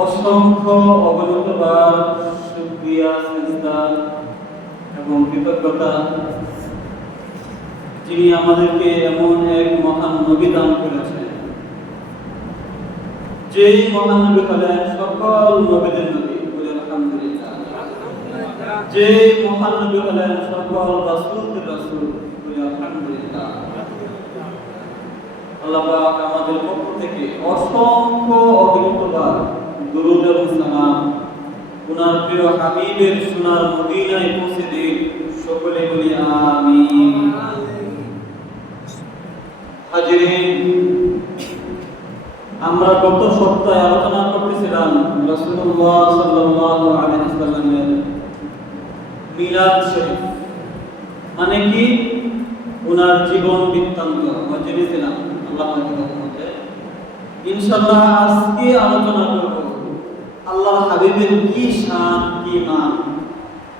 অসংখ্য অগণিতবার শুকরিয়া সিজদা এবং কৃতজ্ঞতা যিনি আমাদেরকে এমন এক মহান নবী দান করেছেন, যেই মহান নবী হলেন সকল নবীদের নবী। আলহামদুলিল্লাহ। যে মহান নবী হলেন সকল রাসূলদের রাসূল। আলহামদুলিল্লাহ। আল্লাহ পাক আমাদের পক্ষ থেকে অসংখ্য অগণিতবার দুরূদ এবং সালাম ওনার প্রিয় হাবিবের সোনার মদিনায় পৌঁছে দিন। সকলে বলি আমিন। হাজিরিন, আমরা গত সপ্তাহে আলোচনা করতেছিলাম রাসূলুল্লাহ সাল্লাল্লাহু আলাইহি ওয়াসাল্লামের মিলাদ শরীফ মানে কি, ওনার জীবন বৃত্তান্ত জেনেছিলাম। আল্লাহ পাকের রহমতে ইনশাআল্লাহ আজকে আলোচনা করব আল্লাহর হাবিবের কি শান, কি মান,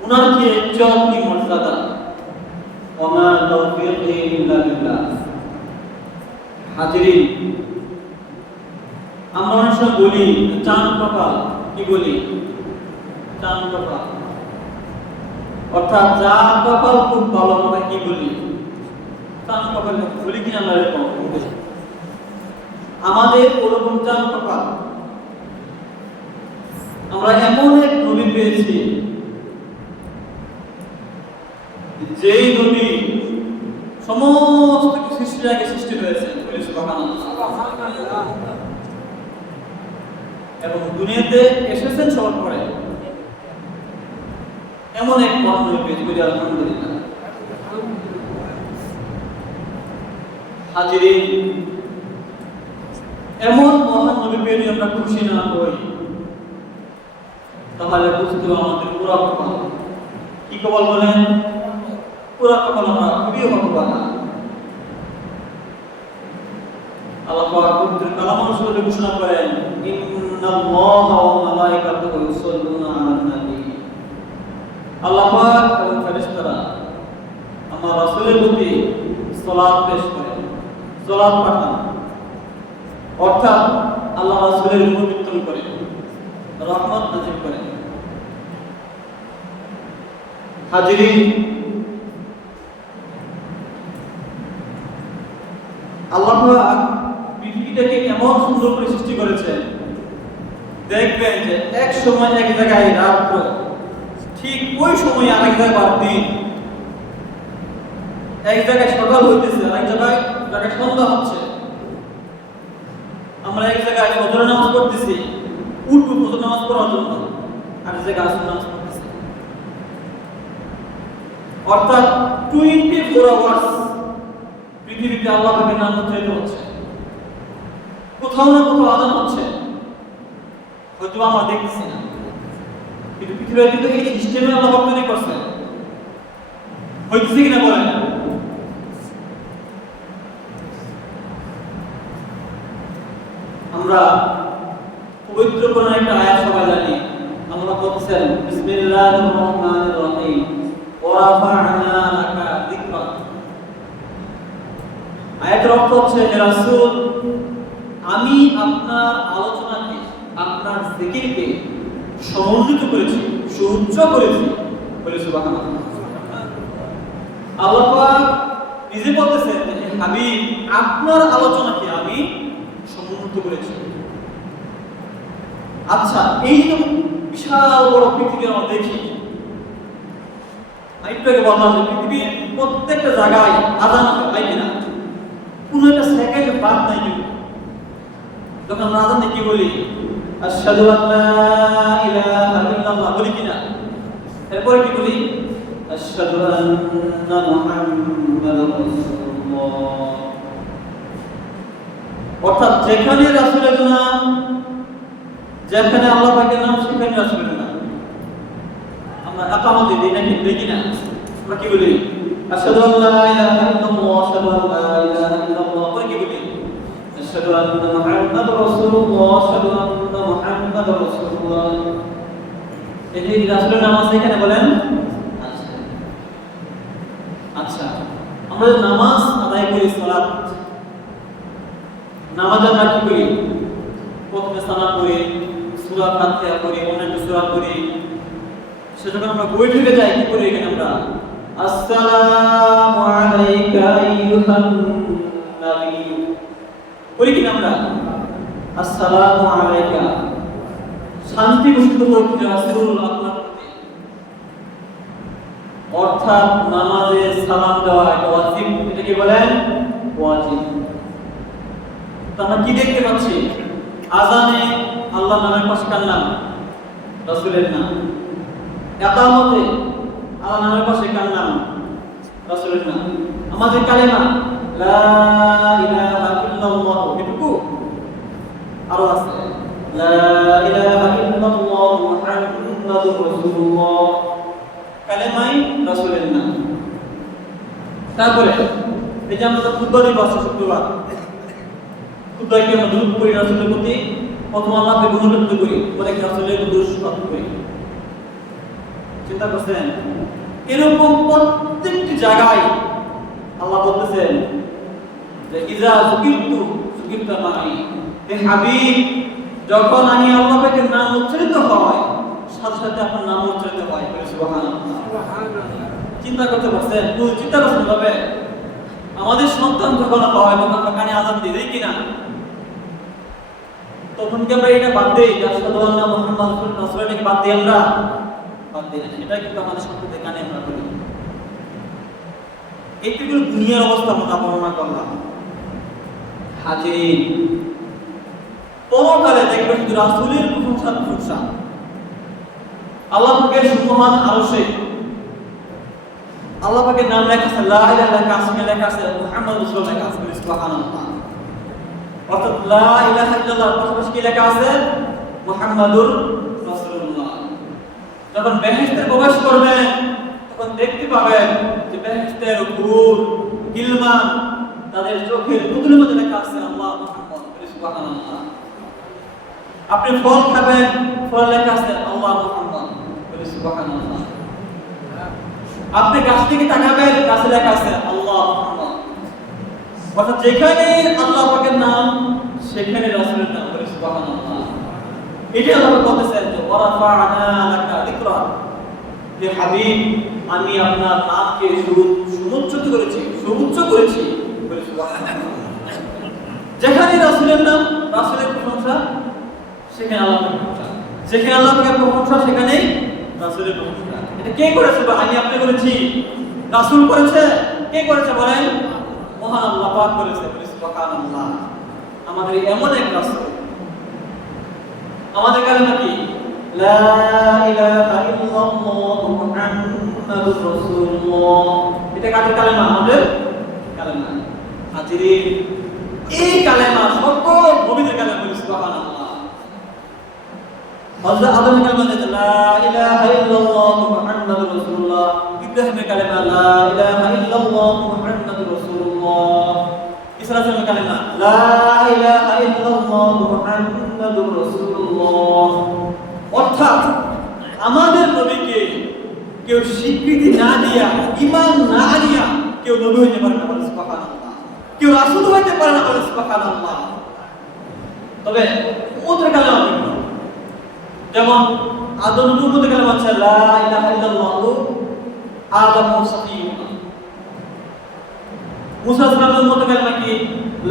ওনার কি ইজ্জত, কি মর্যাদা। ওমা তাওফীকি ইল্লা বিল্লাহ। হাজিরিন, আমরা অনেক সময় বলি চাঁদ কপাল, কি বলি? চাঁদ কপাল, অর্থাৎ যার কপাল খুব ভালো, আমরা কি বলি? চাঁদ কপাল বলি কিনা? আমরা এরকম আমাদের ওরকম চাঁদ কপাল। আমরা এমন এক নবী পেয়েছি, যেই নবী সমস্ত সৃষ্টির আগে সৃষ্টি হয়েছেন এবং দুনিয়াতে এসেছেন সবার পরে। এমন এক মহান নবী পেয়েছি, বলি আলহামদুলিল্লাহ। হাজিরিন, এমন মহান নবী পেয়ে যদি আমরা খুশি না হই, তাহলে বুঝতে হবে আমাদের পুরা কপাল। কি কপাল বলেন? পুরা কপাল। আমরা খুবই হতভাগা। আল্লাহ পাক পবিত্র কালামে সূরাতে ঘোষণা করেন, ইন্নাল্লাহা ওয়া মালাইকাতুহু ইউসাল্লুনা আলান নবী। আল্লাহ পাক এবং ফেরেশতারা আমার রাসূলের প্রতি সালাত পেশ করেন, সালাত পাঠান, অর্থাৎ আল্লাহ রাসূলের অনুমোদন করেন, রহমত নাযিল করেন। হাজিরিন, আল্লাহ পাক পৃথিবীটাকে এমন সুন্দর করে সৃষ্টি করেছেন, দেখবেন যে এক সময় এক জায়গায় রাত্র, ঠিক ওই সময় আরেক জায়গায় দিন, এক জায়গায় সকাল হইতেছে, আরেক জায়গায় সন্ধ্যা হচ্ছে। আমরা এক জায়গায় ফজর নামাজ পড়তেছি, উঠবো ফজর নামাজ পড়ার জন্য, আর এক জায়গায় আসর নামাজ পড়তেছি। অর্থাৎ 24 আওয়ার্স পৃথিবীতে আল্লাহ পাকের নাম উচ্চারিত হচ্ছে, কোথাও না কোথাও আযান হচ্ছে, হয়তো আমরা দেখতেছি না, কিন্তু পৃথিবীতে কিন্তু এই সিস্টেমে আল্লাহ পাক তৈরি করছেন। হইতেছে কিনা বলেন? আমরা পবিত্র কোরআনের একটা আয়াত সবাই জানি। আল্লাহ বলছেন, বিসমিল্লাহির রহমানির রহিম, ওয়া রাফা'না লাকা যিকরাক। আয়াতের অর্থ হচ্ছে, হে রাসূল, আমি আপনার আলোচনাকে, আপনার জিকিরকে সমুন্নত করেছি, সুউচ্চ করেছি। বলে সুবহানাল্লাহ। আল্লাহ পাক নিজে বলতেছেন, হে হাবিব, আপনার আলোচনাকে আমি সমুন্নত করেছি। আচ্ছা, এই যে বিশাল বড় পৃথিবী আমরা দেখি, আমি একটু আগে বললাম যে পৃথিবীর প্রত্যেকটা জায়গায় আযান হয় কিনা? কোনো একটা সেকেন্ড বাদ নাই। কিন্তু যখন আমরা আযান কি বলি? আশহাদু আল্লা ইলাহা ইল্লাল্লাহ বলি কিনা? এরপরে কি বলি? আশহাদু আন্না মুহাম্মাদুর রাসূলুল্লাহ। অর্থাৎ যেখানে রাসূলের নাম, যেখানে আল্লাহ পাকের নাম, সেখানে রাসূলের নাম। আমরা আকামত দিই নাকি? দেখি না? আমরা কি বলি? আশহাদু আল্লা ইলাহা ইল্লাল্লাহ, আশহাদু আল্লা ইলাহা ইল্লাল্লাহ। পরে কি বলি? আশহাদু আন্না মুহাম্মাদুর রাসূলুল্লাহ, আশহাদু আন্না মুহাম্মাদুর রাসূলুল্লাহ। এই যে রাসূলের নাম আছে এখানে বলেন। আচ্ছা, আমরা নামাজ আদায় করি, সালাত, নামাজ আমরা কি করি? প্রথমে সালাত পড়ি, সূরা ফাতিহা পড়ি, অনেক সূরা পড়ি, সে যখন আমরা বই থেকে যাই কি করি এখানে আমরা আসসালামু আলাইকা আইয়ুহান নবী বলি কিনা আমরা আসসালামু আলাইকা, শান্তি ঘোষিত করতে রাসূলুল্লাহ আপনার প্রতি, অর্থাৎ নামাজে সালাম দেওয়া এটা ওয়াজিব। এটা কি বলেন? ওয়াজিব। আমরা কি দেখতে পাচ্ছি? আযানে আল্লাহর নামের পাশে কার নাম? রাসূলের নাম। ইকামতে আল্লাহর নামের পাশে কার নাম? রাসূলের নাম। আমাদের কালেমা লা ইলাহা ইল্লাল্লাহ, এটুকু আরো আছে লা ইলাহা ইল্লাল্লাহ মুহাম্মাদুর রাসূলুল্লাহ, কালেমাই রাসূলের নাম। তারপরে এই যে আমরা খুতবা দিব শুক্রবার, খুতবায় কি আমরা দুরূদ পড়ি রাসূলের প্রতি, প্রথম আল্লাহকে গুণগান করি, পরে রাসূলের দুরূদ পাঠ করি। চিন্তা করছেন? এরকম প্রত্যেকটি জায়গায় আল্লাহ বলতেছেন যে ইজা যুকিরতু যুকিরতা মাই, হে হাবিব যখন আমি আল্লাহ পাকের নাম উচ্চারিত হয় সাথে সাথে আপনার নাম উচ্চারিত হয়। সুবহানাল্লাহ, সুবহানাল্লাহ। চিন্তা করতে পারছেন? চিন্তা করছেন ভাবে আমাদের সন্তান যখন হয় তখন আমরা কানে আযান দিই কিনা? তখন কি আমরা এটা বাদ দেই যে আশহাদু আন্না মুহাম্মাদুর রাসূলুল্লাহ, এটাকে বাদ দিই আমরা? বাদ দিই না। এটা কিন্তু আমাদের সন্তানদের কানে আমরা বলি। এইটুকু দুনিয়ার অবস্থা আমরা বর্ণনা করলাম। হাজিরিন, পরকালে দেখবেন শুধু রাসূলের প্রশংসা। আল্লাহ পাকের সুবহান আরশে আল্লাহ পাকের নাম লেখা আছে, লা ইলাহা লেখা আছে, লেখা আছে মুহাম্মাদুর রাসূলুল্লাহ লেখা আছে। সুবহানাল্লাহ। অর্থাৎ লা ইলাহা ইল্লাল্লাহর পাশাপাশি কি লেখা আছে? মুহাম্মাদুর রাসূলুল্লাহ। যখন বেহেশতে প্রবেশ করবেন তখন দেখতে পাবেন যে বেহেশতের উপর গিলমান তাদের চোখের পুতুলের মধ্যে লেখা আছে আল্লাহ মুহাম্মদ। সুবহানাল্লাহ। আপনি ফল খাবেন, ফল লেখা আছে আল্লাহ মুহাম্মদ। সুবহানাল্লাহ। আপনি গাছ থেকে তাকাবেন, গাছে লেখা আছে আল্লাহ মুহাম্মদ। অর্থাৎ যেখানে আল্লাহ পাকের নাম সেখানে রাসূলের নাম। সুবহানাল্লাহ। এটা আল্লাহ বলতেছেন যে ওয়ারাফা'না লাকা যিকরা, হে হাবিব আমি আপনার নামকে সুউচ্চ করেছি। সুবহানাল্লাহ। যেখানে রাসূলের নাম, রাসূলের প্রশংসা, সেখানে আল্লাহর প্রশংসা। যেখানে আল্লাহর প্রশংসা সেখানেই রাসূলের প্রশংসা। এটা কে করেছে? বা আমি আপনি করেছি? রাসূল করেছে? কে করেছে বলেন? মহান আল্লাহ পাক করেছে। সুবহানাল্লাহ। আমাদের এমন এক রাসূল, আমাদের কালেমা কি? লা ইলাহা ইল্লাল্লাহ মুহাম্মাদুর রাসূলুল্লাহ। এটা কাদের কালেমা? আমাদের কালেমা। হাজিরিন, এই কালেমা সকল নবীদের কালেমা। সুবহানাল্লাহ। হযরত আদমের কালেমা লা ইলাহা ইল্লাল্লাহ মুহাম্মাদুর রাসূলুল্লাহ, ইব্রাহিমের কালেমা লা ইলাহা ইল্লাল্লাহ মুহাম্মাদুর রাসূলুল্লাহ, ঈসা আলাইহিস কালেমা লা ইলাহা ইল্লাল্লাহ মুহাম্মাদুর রাসূলুল্লাহ। অর্থাৎ আমাদের নবীকে কেউ স্বীকৃতি না দিয়া, ঈমান না আনিয়া কেউ নবী হইতে পারে না। সুবহানাল্লাহ। কেউ রাসূল হইতে পারে না। সুবহানাল্লাহ। তবে উম্মতের কালেমা ভিন্ন। যেমন আদম নবীর উম্মতের কালেমা হচ্ছে লা ইলাহা ইল্লাল্লাহ আদমু সাফিউল্লাহ। মুসা সাল্লাল্লাহু আলাইহি ওয়াসাল্লামের কালেমা কি?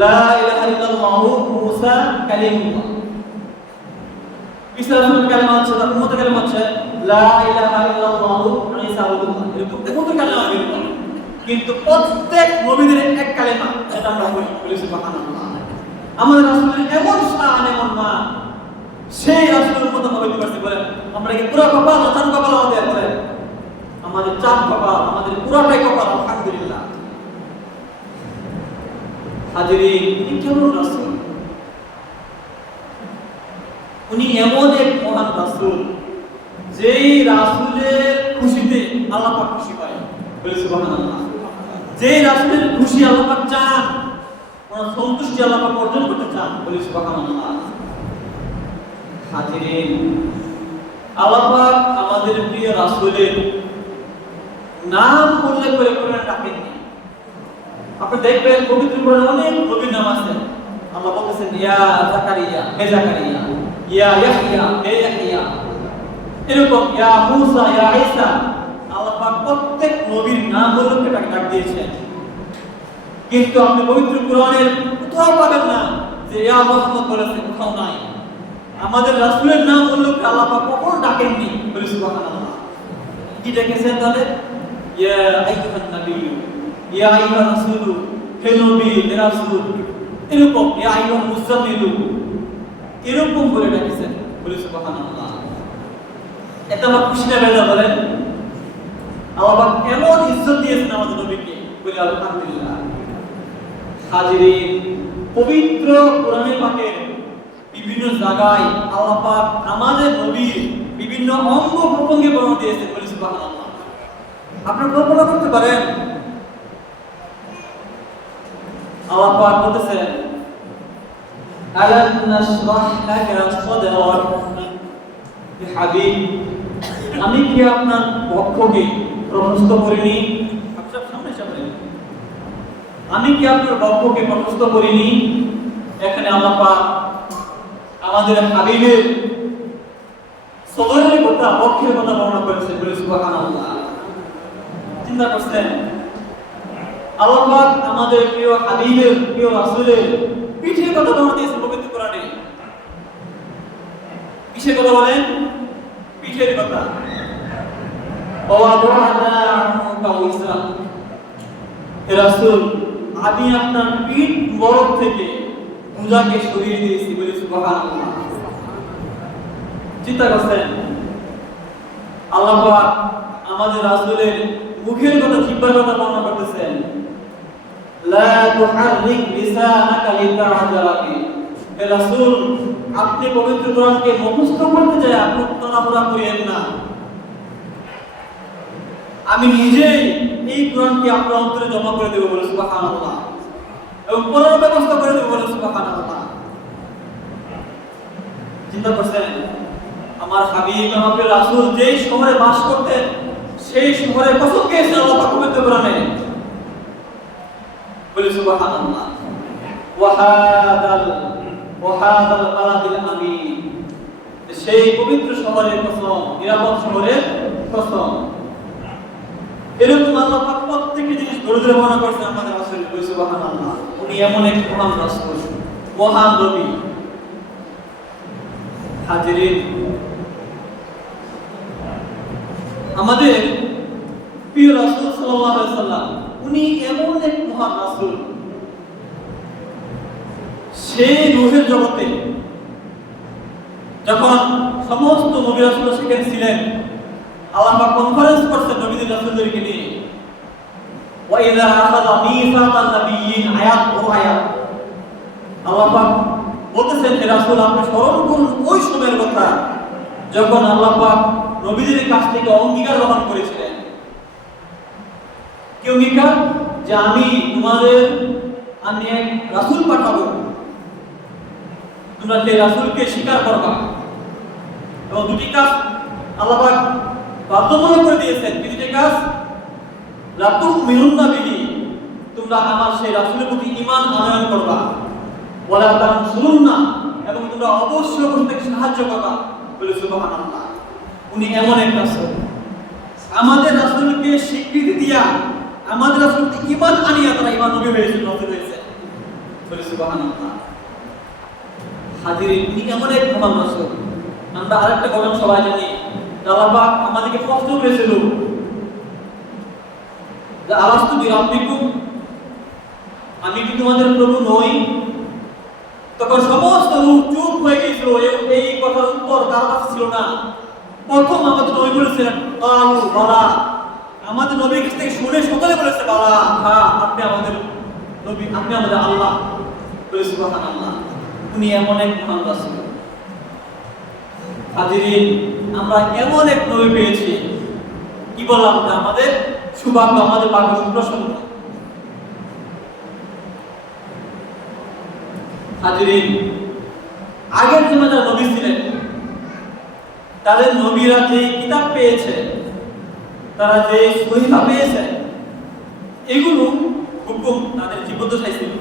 লা ইলাহা ইল্লাল্লাহ মুসা কালিমুল্লাহ। ঈসা আলাইহিস কালেমা হচ্ছে, তার উম্মতের কালেমা হচ্ছে লা ইলাহা ইল্লাল্লাহ ঈসা আলাইহিস। এরকম উম্মতের কালেমা ভিন্ন, কিন্তু প্রত্যেক নবীদের এক কালেমা, এটা আমরা বলি। সুবহানাল্লাহ। আমাদের রাসূলের এমন শান, এমন মান, সেই রাসূলের উম্মত আমরা হইতে পারছি বলেন? আমরা কি পুরো কপাল না চার কপাল আমাদের? বলেন আমাদের চার কপাল, আমাদের পুরোটাই কপাল। আলহামদুলিল্লাহ। হাজিরিন, উনি কেমন রাসূল? উনি এমন এক মহান রাসূল, যেই রাসূলের খুশিতে আল্লাহ পাক খুশি হয়। সুবহানাল্লাহ। যেই রাসূলের খুশি আল্লাহ পাক চান, ওনার সন্তুষ্টি আল্লাহ পাক অর্জন করতে চান। সুবহানাল্লাহ। হাজিরিন, আল্লাহ পাক আমাদের প্রিয় রাসূলের নাম উল্লেখ করে কোরআনে ডাকেননি। আপনি দেখবেন পবিত্র কোরআনে অনেক নবীর নাম আছে। আল্লাহ বলতেছেন ইয়া জাকারিয়া, হে জাকারিয়া, ইয়া ইয়াহইয়া, হে ইয়াহইয়া, এরকম ইয়া মূসা, ইয়া ঈসা, আল্লাহ পাক প্রত্যেক নবীর নাম বলে তাকে ডাক দিয়েছেন। কিন্তু আপনি পবিত্র কোরআনের কোথাও পাবেন না যে ইয়া মুহাম্মদ বলেছে, কোথাও নাই। আমাদের রাসূলের নাম উল্লেখ করে আল্লাহ পাক কখনো ডাকেননি। বলি সুবহানাল্লাহ। কি ডেকেছেন তাহলে? ইয়া আইয়ুহান নাবিয়্যু, ইয়া আইয়ুহার রাসূলু, হে নবী, হে রাসূল, এরকম ইয়া আইয়ুহাল মুযাম্মিলু, এরকম বলে ডেকেছেন। বলি সুবহানাল্লাহ। এটা আমার খুশি না বেজা বলেন? আল্লাহ পাক এমন ইজ্জত দিয়েছেন আমাদের নবীকে, বলি আলহামদুলিল্লাহ। হাজিরিন, পবিত্র কোরআনে পাকের বিভিন্ন জায়গায় আল্লাহ পাক আমাদের নবীর বিভিন্ন অঙ্গ প্রত্যঙ্গে বর্ণনা দিয়েছেন। বলি সুবহানাল্লাহ। আপনি কল্পনা করতে পারেন আল্লাহ পাক বলতেছেন, আলাম নাশরাহ লাকা সাদরাক, হে হাবিব, আমি কি আপনার বক্ষকে প্রশস্ত করিনি? আপনার সামনে সামনে আমি কি আপনার বক্ষকে প্রশস্ত করিনি? এখানে আল্লাহ পাক আমাদের হাবিবের সদরের কথা, বক্ষের কথা বর্ণনা করেছেন। বলি সুবহানাল্লাহ। চিন্তা করছেন আল্লাহ পাক আমাদের প্রিয় হাবিবের, প্রিয় রাসূলের পিঠের কথা বর্ণনা দিয়েছেন পবিত্র কোরআনে। কিসের কথা বলেন? পিঠের কথা। ওয়াদা'না আনকা ওয়িসরাক, হে রাসূল, আমি আপনার পিঠ মোড়ক থেকে বোঝাকে সরিয়ে দিয়েছি। বলি সুবহানাল্লাহ। চিন্তা করছেন আল্লাহ পাক আমাদের রাসূলের মুখের কথা, জিহ্বার কথা বর্ণনা করতেছেন। লা তুহাররিক লিসানাকা লিতা'জালা বি, হে রাসূল, আপনি পবিত্র কোরআনকে মুখস্থ করতে যায় আপনি তাড়াহুড়া করিয়েন না। আমি নিজেই এই কোরআনকে আপনার অন্তরে জমা করে দেব। বলে সুবহানাল্লাহ। এবং পড়ার ব্যবস্থা করে দেব। বলে সুবহানাল্লাহ। চিন্তা করছেন আমার হাবিব, আমাদের রাসূল যেই শহরে বাস করতেন সেই শহরে কসম খেয়েছেন আল্লাহ পাক পবিত্র কোরআনে। বলে সুবহানাল্লাহ। ওয়াহাদাল বালাদিল আমিন, সেই পবিত্র শহরের কসম, নিরাপদ শহরের কসম। এরকম আল্লাহ পাক প্রত্যেকটি জিনিস ধরে ধরে বর্ণনা করেছেন আমাদের রাসূল। বলি সুবহানাল্লাহ। উনি এমন এক মহান রাসূল, মহান নবী। হাজিরিন, আমাদের প্রিয় রাসূল সাল্লাল্লাহু আলাইহি সাল্লাম উনি এমন এক মহান রাসূল, সেই রূহের জগতে যখন সমস্ত নবী রাসূল সেখানে ছিলেন, আল্লাহ পাক কনফারেন্স করছেন নবীদের রাসূলদেরকে নিয়ে। ওয়া ইযা আখাযা মিসাকান নাবিয়্যিন, আয়াত ও আয়াত আল্লাহ পাক বলতেছেন, হে রাসূল, আপনি স্মরণ করুন ওই সময়ের কথা যখন আল্লাহ পাক নবীদের কাছ থেকে অঙ্গীকার গ্রহণ করেছিলেন। কি অঙ্গীকার? যে আমি এক রাসূল পাঠাবো, তোমরা সেই রাসূলকে স্বীকার করবা। এবং দুটি কাজ আল্লাহ পাক বাধ্যতামূলক করে দিয়েছেন। কি দুটি কাজ? লা তুমিনুন্না বিহি, তোমরা আমার সেই রাসূলের প্রতি ঈমান আনয়ন করবা। ওয়ালা তানসুরুন্না, এবং তোমরা অবশ্যই তাকে সাহায্য করবা। বলে সুবহানাল্লাহ। উনি এমন এক রাসূল, আমাদের রাসূলকে স্বীকৃতি দিয়া, আমাদের রাসূলকে ঈমান আনিয়া তারা ঈমান নবী হয়েছেন, রাসূল হয়েছে। বলে সুবহানাল্লাহ। হাজিরিন, উনি এমন এক মহান রাসূল। আমরা আরেকটা ঘটনা সবাই জানি, আল্লাহ পাক আমাদেরকে প্রশ্ন করেছিল যে আলাস্তু বিরাব্বিকুম, আমি কি তোমাদের প্রভু নই? তখন সমস্ত লোক চুপ হয়ে গিয়েছিল। এই কথার উত্তর কার কাছে ছিল না। প্রথম আমাদের নবী বলেছিলেন কালু বালা, আমাদের নবীর কাছ থেকে শুনে সকলে বলেছে বালা, হ্যাঁ আপনি আমাদের নবী, আপনি আমাদের আল্লাহ। বলে সুবহানাল্লাহ। উনি এমন এক মহান রাসূল। হাজিরিন, আমরা এমন এক নবী পেয়েছি, কি বললাম, আমাদের সৌভাগ্য, আমাদের ভাগ্য সুপ্রসন্ন। হাজিরিন, আগের যে যারা নবী ছিলেন তাদের নবীরা যে কিতাব পেয়েছে, তারা যে সহিফা পেয়েছে, এগুলো হুকুম তাদের জীবদ্দশায় ছিল।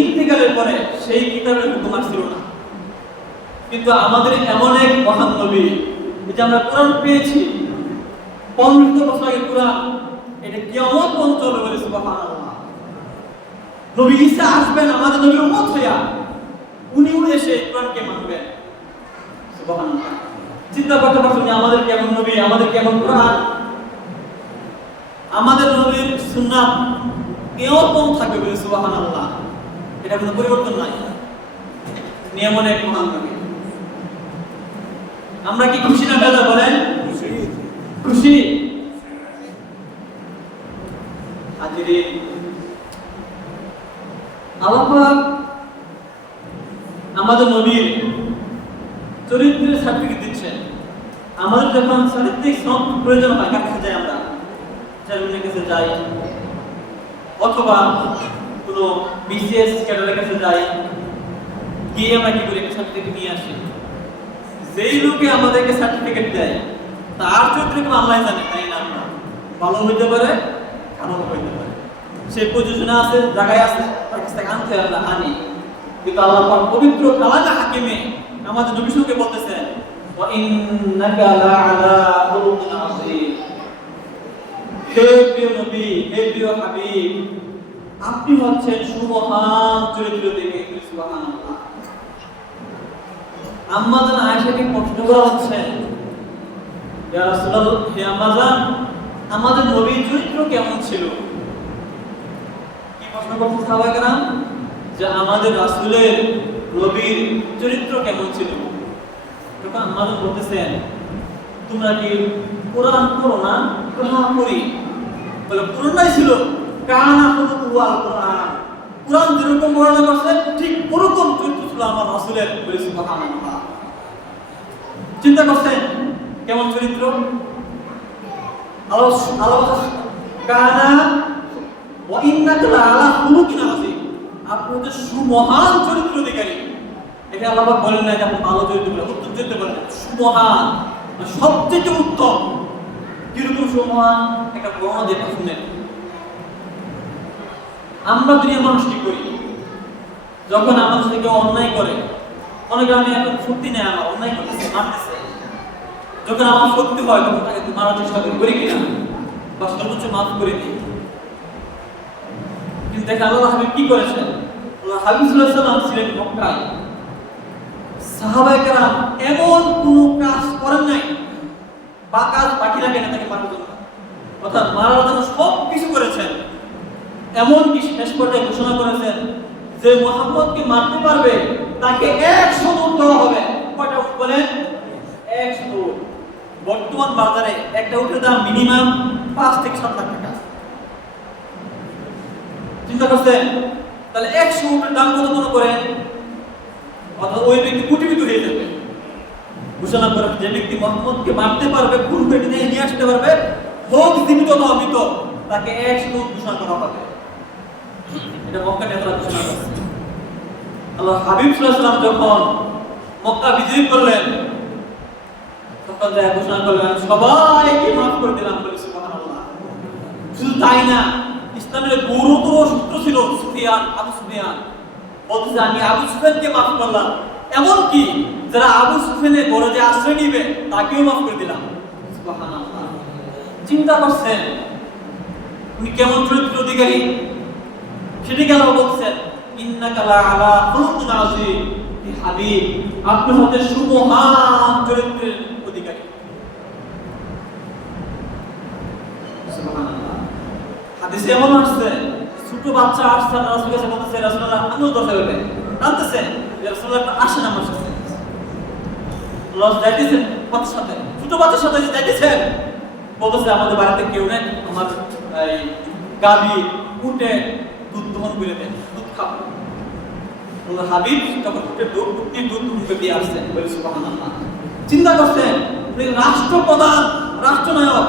ইন্তেকালের পরে সেই কিতাবের হুকুম আর ছিল না। কিন্তু আমাদের এমন এক মহান নবী, যে আমরা কোরআন পেয়েছি 15 বছর আগে কোরআন, এটা কিয়ামত পর্যন্ত চলবে বলে সুবহানাল্লাহ। নবী ঈসা আসবেন আমাদের নবীর উম্মত হইয়া, উনিও এসে কোরআনকে মানবেন। সুবহানাল্লাহ। চিন্তা করতে পারছেন যে আমাদের কেমন নবী, আমাদের কেমন কোরআন, আমাদের নবীর সুন্নাত কিয়ামত পর্যন্ত থাকবে বলে সুবহানাল্লাহ। এটা কোনো পরিবর্তন নাই, নিয়মন এক মহান নবী। আমরা কি খুশি না বেজার বলেন? খুশি। হাজিরিন, আল্লাহ পাক আমাদের নবীর চরিত্রের সার্টিফিকেট দিচ্ছেন। আমাদের যখন চারিত্রিক প্রয়োজন হয়, কার কাছে যাই আমরা? চেয়ারম্যানের কাছে যাই, অথবা কোনো বিসিএস ক্যাডারের কাছে যাই, গিয়ে আমরা কি করি? একটা সার্টিফিকেট নিয়ে আসি। যেই লোকে আমাদেরকে সার্টিফিকেট দেয় তার চরিত্র কেমন আল্লাহ জানে, তাই না? আমরা ভালো হইতে পারে, খারাপ হইতে পারে, সেই প্রযোজনা আছে, জায়গায় আছে, তার কাছ থেকে আনতে আমরা আনি। কিন্তু আল্লাহ পাক পবিত্র কালামে হাকিমে আমাদের নবী সুকে বলতেছেন, ওয়া ইন্নাকা লাআলা খুলুকিন আযীম। হে প্রিয় নবী, হে প্রিয় হাবিব, আপনি হচ্ছেন সুমহান চরিত্র থেকে। সুবহানাল্লাহ। আম্মাজান আয়েশাকে প্রশ্ন করা হচ্ছে, ইয়া রাসূলুল্লাহ, হে আম্মাজান, আমাদের নবীর চরিত্র কেমন ছিল? কি প্রশ্ন করতে সাহাবায়ে কেরাম? যে আমাদের রাসূলের নবীর চরিত্র কেমন ছিল? তখন আম্মাজান বলতেছেন, তোমরা কি কোরআন পড়ো না? কোরআন পড়ি। বলে কোরআনই ছিল, কানা খুলুকুহু আল কোরআন। কোরআন যেরকম বর্ণনা করছে ঠিক ওরকম চরিত্র ছিল আমার রাসূলের। বলে সুবহানাল্লাহ। চিন্তা করছেন কেমন চরিত্র? আল্লাহ কানা ওয়া ইন্নাকা লাআলা খুলুকিন আযীম। আপনি হচ্ছে সুমহান চরিত্র অধিকারী। এখানে আল্লাহ পাক বলেন না যে আপনি ভালো চরিত্র বলে, উত্তম চরিত্র বলেন, সুমহান, সবচেয়ে উত্তম। কিরকম সুমহান? একটা বর্ণনা দিয়ে শুনেন। আমরা দুনিয়ার মানুষ কি করি? যখন আমাদের সাথে কেউ অন্যায় করে, অনেকে আমি এখন সত্যি নেই, আমার অন্যায় করতেছে, মারতেছে, যখন আমার সত্যি হয় তখন তাকে মারার চেষ্টা করি কিনা, বা সর্বোচ্চ মাফ করে দিই। কিন্তু দেখেন আল্লাহ হাবিব কি করেছেন? আল্লাহ হাবিব সাল্লাল্লাহু আলাইহি ওয়াসাল্লাম ছিলেন মক্কায়, সাহাবায়ে কেরাম এমন কোনো কাজ করেন নাই বা কাজ বাকি রাখে না তাকে মারার জন্য, অর্থাৎ মারার জন্য সব কিছু করেছেন। এমনকি শেষ পর্যায়ে ঘোষণা করেছেন যে মুহাম্মদকে মারতে পারবে তাকে 100 উট দেওয়া হবে। কয়টা উট বলেন? 100 উট। বর্তমান বাজারে একটা উটের দাম মিনিমাম 5 থেকে 7 লাখ টাকা। চিন্তা করছেন? তাহলে 100 উটের দাম কত মনে করেন? অর্থাৎ ওই ব্যক্তি কোটিপতি হয়ে যাবে। ঘোষণা করে যে ব্যক্তি মুহাম্মদকে মারতে পারবে, খুন করে নিয়ে আসতে পারবে, হোক জীবিত অথবা অমৃত, তাকে 100 উট ঘোষণা করা হবে। এটা মক্কা নেতারা ঘোষণা করেছে। আল্লাহ হাবিব সাল্লাল্লাহু আলাইহি ওয়াসাল্লাম যখন মক্কা বিজয় করলেন, তখন যা ঘোষণা করলেন, সবাইকে মাফ করে দিলাম। বলে সুবহানাল্লাহ। শুধু তাই না, ইসলামের গুরুতর সূত্র ছিল সুফিয়ান, আবু সুফিয়ান। বলতেছে আমি আবু সুফিয়ানকে মাফ করলাম, এমনকি যারা আবু সুফিয়ানের গরজে আশ্রয় নিবে তাকেও মাফ করে দিলাম। সুবহানাল্লাহ। চিন্তা করছেন উনি কেমন চরিত্র অধিকারী? সেদিকে আল্লাহ বলছেন, ইন্নাকা লাআলা খুলুকিন আযীম। হে হাবিব, আপনি হচ্ছেন সুমহান চরিত্রের অধিকারী। সুবহানাল্লাহ। হাদিসে এমন আসছে, ছোট বাচ্চা আসছে রাসূলের কাছে, বলতেছে রাসূলুল্লাহ আমিও দরজা বলে টানতেছেন, রাসূলুল্লাহ আসেন আমার সাথে। লজ যাইতেছেন বাচ্চার সাথে, ছোট বাচ্চার সাথে যাইতেছেন, বলতেছে আমাদের বাড়িতে কেউ নেই, আমার এই গাবি উটে দুধ দহন করে দেন, দুধ খাবো। আল্লাহ হাবিব তখন উটের দুধ, উটনির দুধ মুখে দিয়ে আসছেন। বলে সুবহানাল্লাহ। চিন্তা করছেন রাষ্ট্রপ্রধান, রাষ্ট্রনায়ক,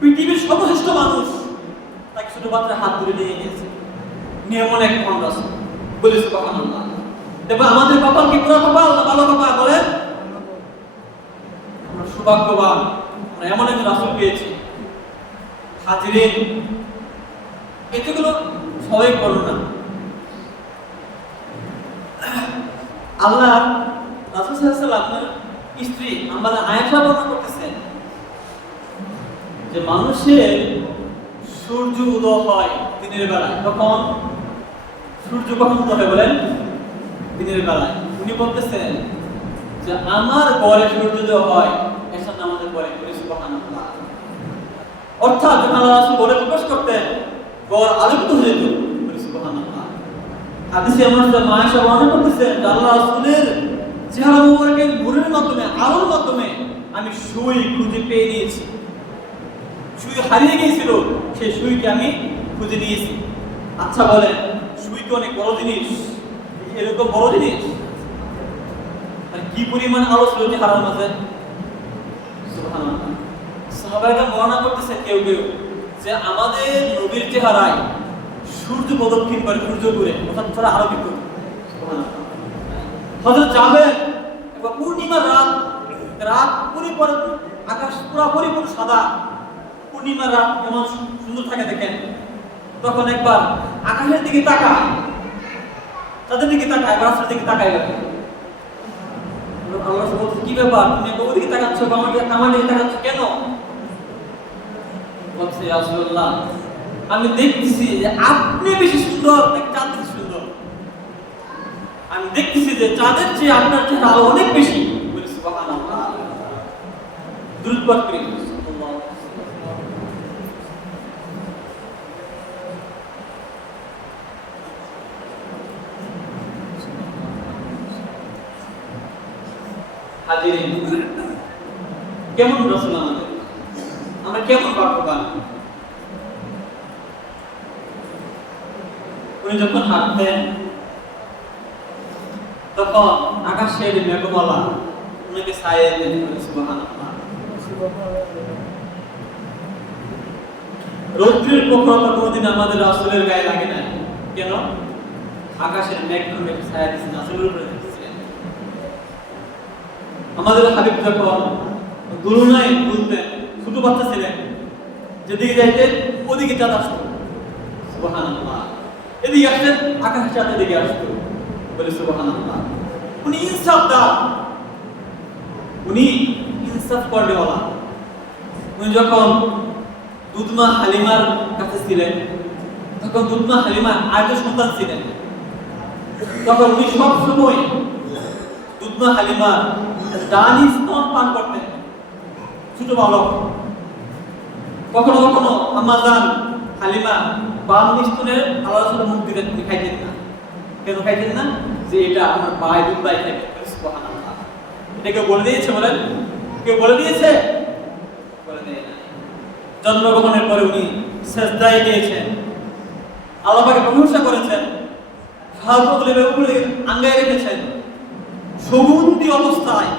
পৃথিবীর সর্বশ্রেষ্ঠ মানুষ, তাকে ছোট বাচ্চা হাত ধরে নিয়ে গিয়েছে। নিয়মন এক মহান রাসূল। বলে সুবহানাল্লাহ। দেখো আমাদের কপাল কি পুরো কপাল না ভালো কপাল? বলেন। আমরা সৌভাগ্যবান, আমরা এমন এক রাসূল পেয়েছি। হাজিরিন, এগুলো সবাই করো না। আল্লাহ রাসূল সাল্লাল্লাহু আলাইহি আপনার স্ত্রী আমাদের আয়েশা বর্ণনা করতেছেন যে মানুষের সূর্য উদয় হয় দিনের বেলায়। তখন সূর্য কখন উদয় হয় বলেন? দিনের বেলায়। উনি বলতেছেন যে আমার ঘরে সূর্যোদয় হয় এসব নামাজের পরে, সুবহানাল্লাহ। অর্থাৎ যখন আল্লাহ রাসূল ঘরে প্রবেশ করতেন ঘর আলোকিত হয়ে যেত, সুবহানাল্লাহ। হাদিসে আয়েশা বর্ণনা করতেছেন যে আল্লাহ রাসূলের চেহারা মুবারকের নূরের মাধ্যমে, আলোর মাধ্যমে আমি সুই খুঁজে পেয়ে নিয়েছি। সুই হারিয়ে গিয়েছিল, সেই সুইকে আমি খুঁজে নিয়েছি। আচ্ছা বলেন, সুই তো অনেক বড় জিনিস, এরকম বড় জিনিস, মানে কি পরিমাণ আলো ছিল চেহারার মাঝে, সুবহানাল্লাহ। সাহাবায়ে বর্ণনা করতেছে কেউ কেউ যে আমাদের নবীর চেহারায় সূর্য প্রদক্ষিণ করে, সূর্য ঘুরে, অর্থাৎ তারা আলোকিত, সুবহানাল্লাহ। হযরত জাবের একবার পূর্ণিমার রাত পরিপূর্ণ, আকাশ পুরো পরিপূর্ণ সাদা, পূর্ণিমার রাত কেমন সুন্দর থাকে দেখেন। তখন একবার আকাশের দিকে তাকায়, তাদের দিকে তাকায়, রাস্তার দিকে তাকায়। আল্লাহ বলছে, কি ব্যাপার, তুমি ওর দিকে তাকাচ্ছ, আমার দিকে তাকাচ্ছ কেন? বলছে, ইয়া রাসূলুল্লাহ, আমি দেখতেছি যে আপনি বেশি সুন্দর নাকি চাঁদ বেশি সুন্দর। আমি দেখতেছি যে চাঁদের চেয়ে আপনার চেহারা আলো অনেক বেশি। বলে সুবহানাল্লাহ। দুরূদ পাঠ করি। হাজিরিন, কেমন রাসূল আমাদের, আমরা কেমন ভাগ্যবান। উনি যখন হাঁটতেন তখন আকাশের মেঘমালা উনাকে ছায়া দিতেন, সুবহানাল্লাহ। রৌদ্রের প্রখরতা কোনোদিন আমাদের রাসূলের গায়ে লাগে না। কেন? আকাশের মেঘ উনাকে ছায়া দিতেন, রাসূলের উপরে দিতেন। আমাদের হাবিব যখন দুলনায় দুলতেন, ছোট বাচ্চা ছিলেন, যেদিকে যাইতেন ওদিকে চাঁদ আসতো, সুবহানাল্লাহ। এদিকে আসতেন আকাশ চাঁদের দিকে আসতো, বলে সুবহানাল্লাহ। উনি ইনসাফদার, উনি ইনসাফ করেওয়ালা। উনি যখন দুধমা হালিমার কাছে ছিলেন, তখন দুধমা হালিমার আরেকটা সন্তান ছিলেন। তখন উনি সব সময় দুধমা হালিমার ডান স্তন পান করতেন, ছোট বালক। কখনো কখনো আম্মাজান হালিমা বাম স্তনের আল্লাহর মুখ দিতেন, উনি খাইতেন না। কেন খাইতেন না? যে এটা আমার ভাই, দুধ ভাই খাইবে, সুবহানাল্লাহ। এটা কেউ বলে দিয়েছে বলেন? কেউ বলে দিয়েছে? বলে দেয় না। জন্মগ্রহণের পরে উনি সেজদায় গিয়েছেন, আল্লাহ পাকের প্রশংসা করেছেন, হাতগুলো উপরে আঙ্গায় রেখেছেন, সুগন্ধি অবস্থায়,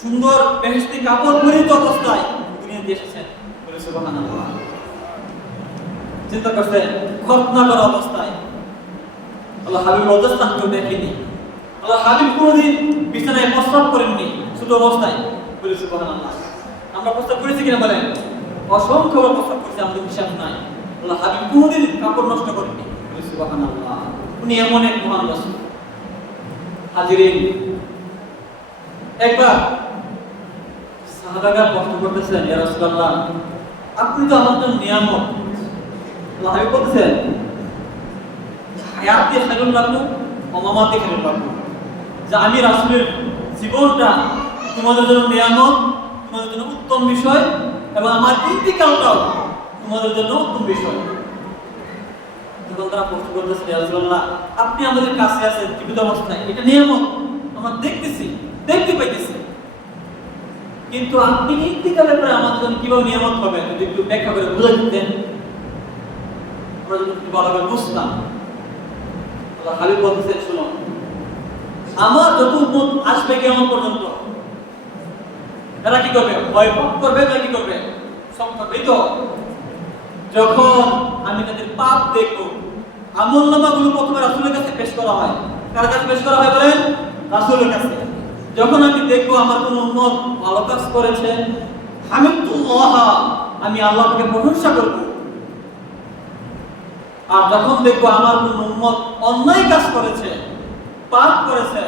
সুন্দর বেহেশতি কাপড় পরিহিত অবস্থায় দুনিয়াতে এসেছেন, বলে সুবহানাল্লাহ। চিন্তা করছেন, খতনা করা অবস্থায়। আল্লাহ হাবিব অবস্থান কেউ দেখেনি। আল্লাহ হাবিব কোনোদিন বিছানায় প্রস্রাব করেননি ছোট অবস্থায়, বলে সুবহানাল্লাহ। আমরা প্রস্রাব করেছি কিনা বলেন? অসংখ্য প্রস্রাব করেছি, আমাদের হিসাব নাই। আল্লাহ হাবিব কোনোদিন কাপড় নষ্ট করেননি, বলে সুবহানাল্লাহ। উনি এমন এক মহান রাসূল। হাজিরিন, একবার সাহাবাগণ প্রশ্ন করতেছেন, ইয়া রাসূলুল্লাহ, আপনি তো আমাদের জন্য নিয়ামত। আল্লাহ হাবিব বলতেছেন, হায়াতি খায়রুল লাকুম ওয়া মামাতি খায়রুল লাকুম, যে আমি রাসূলের জীবনটা তোমাদের জন্য নিয়ামত, তোমাদের জন্য উত্তম বিষয়, এবং আমার ইন্তিকালটাও তোমাদের জন্য উত্তম বিষয়। তখন তারা প্রশ্ন করতেছে, ইয়া রাসূলুল্লাহ, আপনি আমাদের কাছে আছেন জীবিত অবস্থায়, এটা নিয়ামত, আমরা দেখতে পাইতেছি, কিন্তু আপনি ইন্তিকালের পরে আমাদের জন্য কিভাবে নিয়ামত হবে, যদি একটু ব্যাখ্যা করে বুঝাই দিতেন, আমরা যদি একটু ভালোভাবে বুঝতাম। আল্লাহ হাবিব বলতেছেন, শুনো, আমার যত উম্মত আসবে কিয়ামত পর্যন্ত, এরা কি করবে? ভয় পাপ করবে না কি করবে? সব করবে। তো যখন আমি তাদের পাপ দেখবো, আমলনামাগুলো প্রথমে রাসূলের কাছে পেশ করা হয়। কার কাছে পেশ করা হয় বলেন? রাসূলের কাছে। যখন আমি দেখবো আমার কোন উম্মত ভালো কাজ করেছে, হামিদুল্লাহ, আমি আল্লাহকে প্রশংসা করব। আর যখন দেখবো আমার কোন উম্মত অন্যায় কাজ করেছে, পাপ করেছে,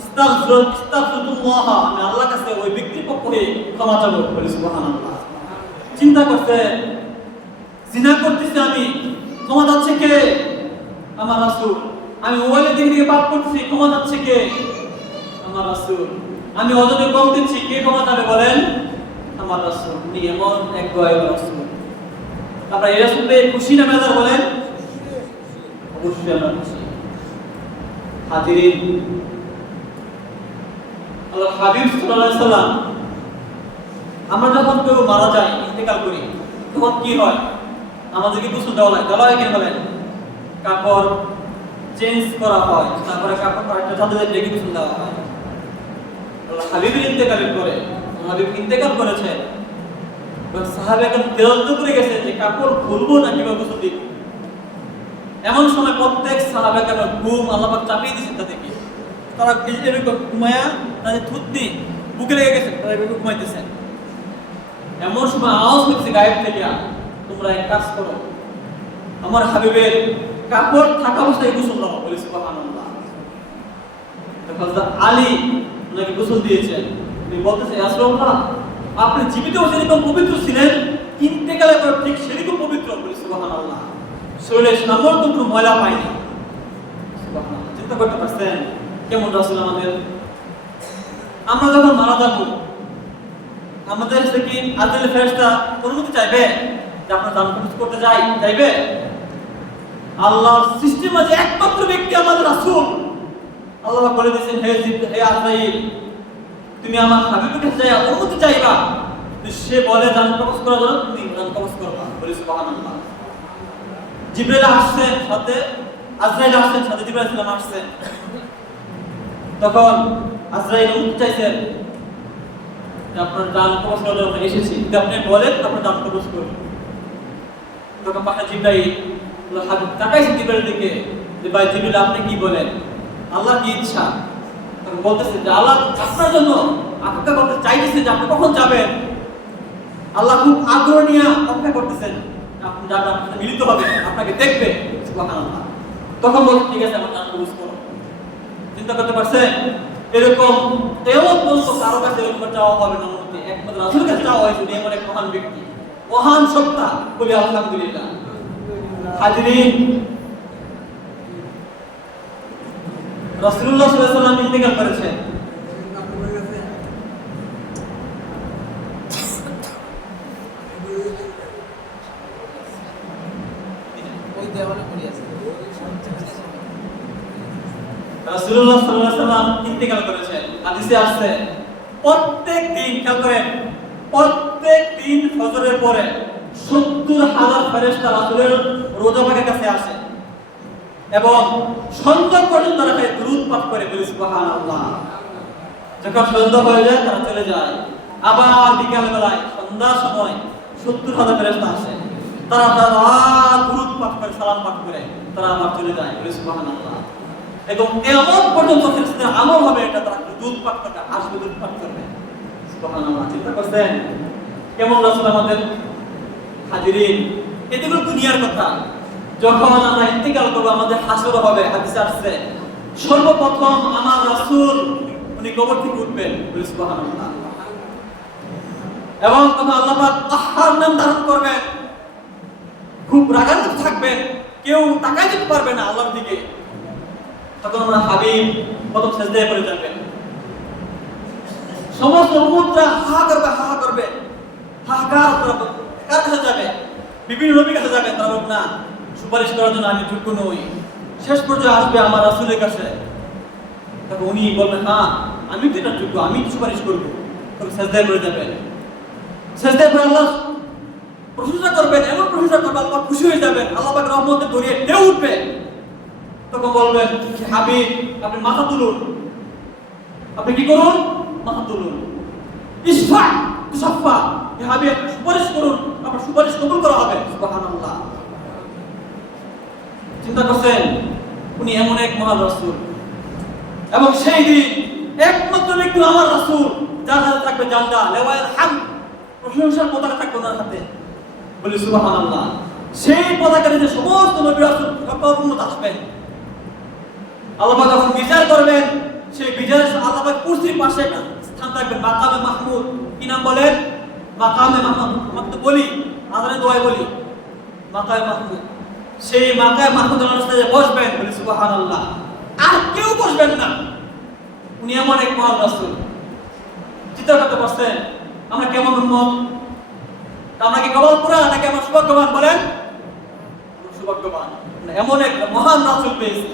ইস্তাগফিরুল্লাহ, আমি আল্লাহর কাছে ওই ব্যক্তির পক্ষ হয়ে ক্ষমা চাবো, বলি সুবহানাল্লাহ। চিন্তা করছে, জিনা করতেছি আমি, ক্ষমা যাচ্ছে কে? আমার রাসূল। আমি মোবাইলের দিকে দিকে পাপ করতেছি, ক্ষমা যাচ্ছে কে? আমার রাসূল। আমি অজনে কম দিচ্ছি, কে ক্ষমা যাবে বলেন? আমার রাসূল। উনি এমন এক দয়ালু রাসূল। আপনারা এই রাসূল পেয়ে খুশি না বেজার বলেন? অবশ্যই আমরা খুশি। হাজিরিন, আল্লাহ হাবিব সাল্লাল্লাহু আলাইহি সাল্লাম, আমরা যখন কেউ মারা যায়, ইন্তেকাল করি, তখন কি হয়? আমাদেরকে গোসল দেওয়া হয় কেন বলেন? কাপড় চেঞ্জ করা হয়, তারপরে কাপড় আরেকটা চাদরে ঢেকে গোসল দেওয়া হয়। আল্লাহ হাবিবের ইন্তেকালের পরে, হাবিব ইন্তেকাল করেছে, সাহাবাগণ বিরক্ত করে গেছে যে কাপড় খুলবো না কিভাবে গোসল দিব। এমন সময় প্রত্যেক সাহাবাগণ ঘুম আল্লাহ পাক চাপিয়ে দিয়েছেন তাদেরকে। তারা এরকম ঘুমায়া তাদের থুতনি বুকে লেগে গেছে, তারা এভাবে ঘুমাইতেছেন। এমন সময় আওয়াজ হচ্ছে গায়েব থেকে, তোমরা এক কাজ করো, আমার হাবিবের কাপড় থাকা অবস্থায় গোসল দাও, বলি সুবহানাল্লাহ। আলী ওনাকে গোসল দিয়েছেন, তিনি বলতেছে, ইয়া রাসূলুল্লাহ, আপনি জীবিত যেরকম পবিত্র ছিলেন, ইন্তেকালের পর ঠিক সেরকম পবিত্র, বলি সুবহানাল্লাহ। শরীরের সামর্থ্য কোনো ময়লা পায়নি। সুবহানাল্লাহ। চিন্তা করতে পারছেন কেমন রাসূল আমাদের? আমরা যখন মারা যাব, আমাদের থেকে আজরাইল ফেরেশতা অনুমতি চাইবে যে আপনার দান করতে চাইবে? আল্লাহর সৃষ্টির মাঝে একমাত্র ব্যক্তি আমাদের রাসূল। আল্লাহ বলে দিয়েছেন, হে আজরাইল, তুমি আমার হাবিবের কাছে যাই অনুমতি চাইবা, সে বলে দান কবজ করার জন্য, তুমি দান কবজ করবা, বলি সুবহানাল্লাহ। জিবরাইল আসছেন সাথে, আজরাইল আসছেন সাথে, জিবরাইল আলাইহিস সালাম আসছেন। তখন আজরাইল অনুমতি চাইছেন, আপনার দান কবজ করার জন্য এসেছি, যদি আপনি বলেন আপনার দান কবজ করুন। তখন পাশে জিবরাইল হাবিব তাকাইছে জিবরাইলের দিকে, যে ভাই জিবরাইল, আপনি কি বলেন? আল্লাহ কি ইচ্ছা? তখন বলতেছে যে আল্লাহ আপনার জন্য অপেক্ষা করতে চাইতেছে যে আপনি কখন যাবেন। আল্লাহ খুব আগ্রহ নিয়ে অপেক্ষা করতেছেন, আপনি যাবেন, আপনার সাথে মিলিত হবে, আপনাকে দেখবে। সুবহানাল্লাহ। তখন বলতে, ঠিক আছে, আমার দান কবজ করুন। চিন্তা করতে পারছেন? এরকম তেমন বলতো কারো কাছে এরকম চাওয়া হবে না, অনুমতি একমাত্র রাসূলের কাছে চাওয়া হয়েছে। উনি এমন এক মহান ব্যক্তি, মহান সত্তা, বলি আলহামদুলিল্লাহ। হাজিরিন, রাসূলুল্লাহ সাল্লাল্লাহু আলাইহি ওয়াসাল্লাম ইন্তেকাল করেছেন। রাসূলুল্লাহ সাল্লাল্লাহু আলাইহি ওয়াসাল্লাম ইন্তেকাল করেছেন। হাদিসে আসছে, প্রত্যেক দিন, খেয়াল করেন, প্রত্যেক দিন ফজরের পরে ৭০,০০০ ফেরেশতা রাসূলের রওজা পাকের কাছে আসে এবং সন্ধ্যা পর্যন্ত তারা দুরূদ পাঠ করে, বলি সুবহানাল্লাহ। যখন সন্ধ্যা হয়ে যায় তারা চলে যায়। আবার বিকাল বেলায় সন্ধ্যার সময় ৭০,০০০ ফেরেশতা আসে, তারা দুরূদ পাঠ করে, সালাম পাঠ করে তারা আবার চলে যায়, বলি সুবহানাল্লাহ। এবং কিয়ামত পর্যন্ত ফেরেশতাদের আমল হবে এটা, তারা দুরূদ পাঠ করবে, আসবে দুরূদ পাঠ করবে। সুবহানাল্লাহ। চিন্তা করছেন কেমন রাসূল আমাদের? হাজিরিন, এগুলো দুনিয়ার কথা। যখন আমরা ইন্তেকাল করব, আমাদের হাসর হবে। হাদিসে আসছে, সর্বপ্রথম আমার রাসূল উনি কবর থেকে উঠবেন, বলি সুবহানাল্লাহ। এবং তখন আল্লাহ পাক আহ্হার নাম ধারণ করবেন, খুব রাগান্বিত থাকবেন, কেউ তাকাই দিতে পারবে না আল্লাহর দিকে। তখন আমরা হাবিব প্রথম সিজদায় পড়ে যাবেন, সমস্ত উম্মতরা হা করবে, হাহাকার করবে। কার কাছে যাবে? বিভিন্ন নবীর কাছে যাবে, তারা বলবে না, সুপারিশ করার জন্য আমি যোগ্য নই। শেষ পর্যায়ে আসবে আমার রাসূলের কাছে, তখন উনি বলবেন, হ্যাঁ আমি তো এটা যোগ্য, আমি সুপারিশ করবো। তখন সিজদায় পড়ে যাবেন। সিজদায় পড়ে আল্লাহ প্রশংসা করবেন, এমন প্রশংসা করবেন, আল্লাহ খুশি হয়ে যাবেন, আল্লাহ পাকের রহমতে দরিয়ে ঢেউ উঠবে। তখন বলবেন, হাবিব আপনি মাথা তুলুন, আপনি কি করুন? মাথা তুলুন। ইসফা তুসাফা, হে হাবিব আপনি সুপারিশ করুন, আপনার সুপারিশ কবুল করা হবে। সুবহানাল্লাহ। চিন্তা করছেন উনি এমন এক মহান রাসূল, এবং সেই দিন একমাত্র ব্যক্তি আমার রাসূল, যার হাতে থাকবে জান্নাহ, লেওয়ায়ে হামদ, প্রশংসার পতাকা থাকবে ওনার হাতে, বলি সুবহানাল্লাহ। সেই পতাকা নিয়ে সমস্ত নবী রাসূল সকল উম্মত আসবেন। আল্লাহ পাক যখন বিচার করবেন, সেই বিজয়ের আল্লাহ পাক কুরসির পাশে একটা স্থান থাকবে, মাকামে মাহমুদ। কি নাম বলেন? মাকামে মাহমুদ। আমরা তো বলি, আজানে দোয়ায় বলি মাকামে মাহমুদ। সেই মাকামে মাহমুদের অবস্থায় বসবেন, বলি সুবহানাল্লাহ। আর কেউ বসবেন না, উনি এমন এক মহান রাসূল। চিন্তা করতে পারছেন আমরা কেমন উম্মত? আমরা কি কবল পুরা নাকি আমরা সৌভাগ্যবান? বলেন সৌভাগ্যবান। এমন এক মহান রাসূল পেয়েছি।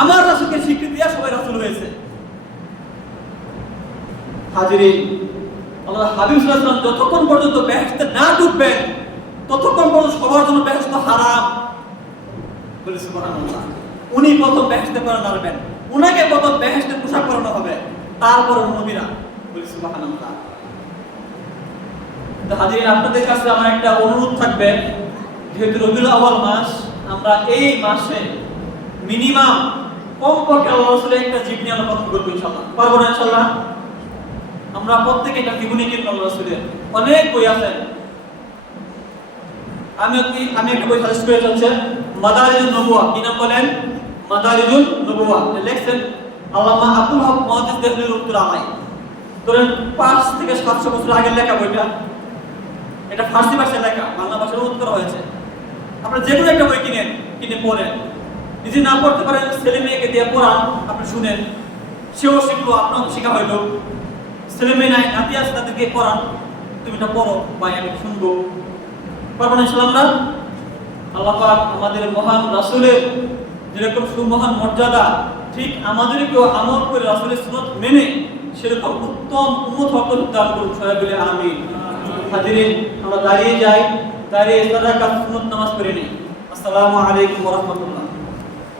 আমার রাসূলকে স্বীকৃতি দিয়ে সবাই রাসূল হয়েছে। হাজিরিন, আল্লাহ হাবিব সাল্লাল্লাহু আলাইহি ওয়াসাল্লাম যতক্ষণ পর্যন্ত বেহেশতে না ঢুকবেন ততক্ষণ পর্যন্ত সবার জন্য বেহেশত হারাম। বলি সুবহানাল্লাহ। উনি প্রথম বেহেশতে পা নাড়বেন, উনাকে প্রথম বেহেশতে পোশাক পরানো হবে, তারপর নবীরা। বলি সুবহানাল্লাহ। তো হাজিরিন, আপনাদের কাছে আমার একটা অনুরোধ থাকবে, যেহেতু রবিউল আউয়াল মাস, আমরা এই মাসে মিনিমাম কমপক্ষে আল্লাহ রাসূলের একটা জীবনী আমরা পাঠ করব ইনশাআল্লাহ। পারবো না ইনশাআল্লাহ? আমরা প্রত্যেকে একটা জীবনী কিনব আল্লাহ রাসূলের। অনেক বই আছে। আমি একটা বই সাজেস্ট করে যাচ্ছে, মাদারিজুন নবুয়া। কি নাম বলেন? মাদারিজুন নবুয়া। লেখছেন আল্লামা আব্দুল হক মুহাদ্দিস দেহলভীর রহমাতুল্লাহ আলাইহি। ধরেন 5 থেকে 700 বছর আগের লেখা বইটা। এটা ফার্সি ভাষায় লেখা, বাংলা ভাষায় অনুবাদ করা হয়েছে। আপনারা যে কোনো একটা বই কিনে পড়েন। নিজে না পড়তে পারেন, ছেলে মেয়েকে দিয়ে পড়ান, আপনি শুনেন, সেও শিখলো, আপনারও শেখা হইলো। ছেলে মেয়ে নাই, নাতি আছে, তাদেরকে পড়ান, তুমি এটা পড়ো, ভাই আমি শুনবো। পারবো না ইনশাআল্লাহ আমরা? আল্লাহ পাক আমাদের মহান রাসূলের যেরকম সুমহান মর্যাদা, ঠিক আমাদেরকেও আমল করে রাসূলের সুন্নাত মেনে সেরকম উত্তম উম্মত হতে দান করুন। সবাই বলে আমিন। হাজিরিন, আমরা দাঁড়িয়ে যাই, দাঁড়িয়ে ইশরাকাত সুন্নাত নামাজ পড়ে নিই। আসসালামু আলাইকুম ওয়া রাহমাতুল্লাহ।